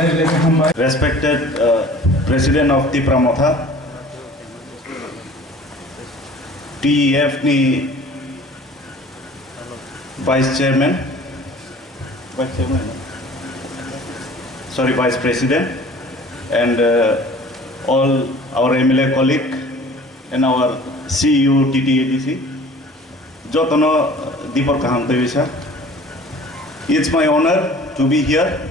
Respected President of the Pramotha, TEF ni Vice President, and all our MLA colleague and our CU TTADC. Jotono Dipor Kaham Tevisa. It's my honor to be here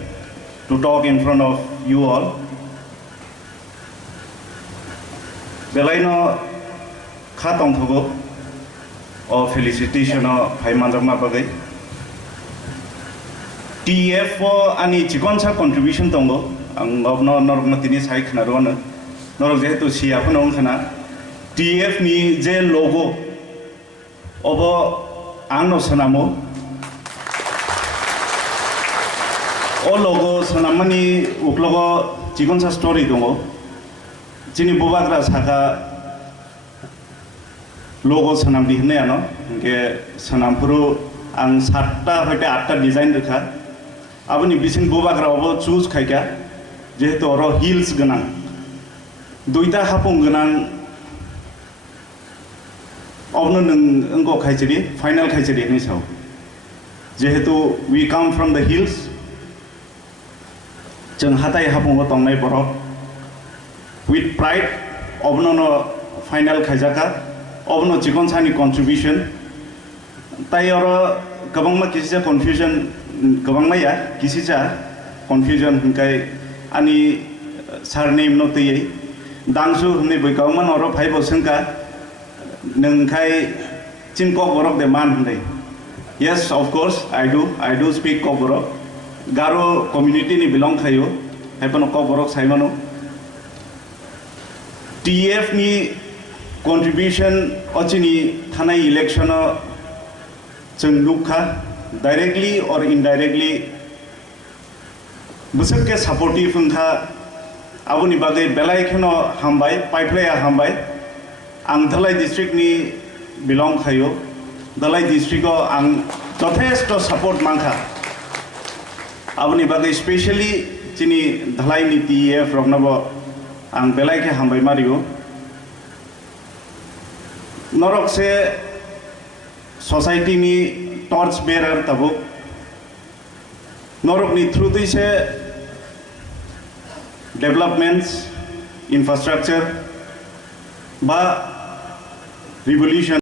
to talk in front of you all. Belaino Khatong Thogo or felicitation of Haimandama Bagai. TF for any Chikonsa contribution tongo, and Governor Narwkha High Narwana, Norwkha to Siapan Kana. TF ni J logo over Ano Sanamo. All logo Sanamani Uklogo Chikonsa story tongo. Chini Bubagra Saka logo Sanam Dihneano, Sanampuru and Sata Hete Atta design the car. Abani Bisin Bubagra over choose Kaika, Jetoro Hills Ganang. Duita Hapung Ganang. Ongo Kaiseri, final Kaiseri in his house. Jehetu, we come from the hills. Hatai Hapungo Tongai Borom. With pride, Obno final Kaizaka, Obno Chikonsani contribution. Tayoro Kabama Kisija confusion, Kabamaya, Kisija, confusion Hunkai, Ani surname no Tay, Dangshu, Nebekaman or Paibo Sanka. Nengkai Chin Koborok the man. Yes, of course, I do speak Koborok. Garo community ni belong kayo. Happen Koborok Simano. TF ni contribution ochini Thana election Narwkha directly or indirectly. Busuk ke supportive unka abuni bagai belai keno hambai, pipeline hambai. Ang Dalai district ni belong kayo. Dalai district ko ang jothesto support mangka. Abuni bagai especially chini Dalai ni TEF rognabo ang belai ke hambai mario. Norok se society ni torch bearer tabu. Norok ni through this developments, infrastructure, ba revolution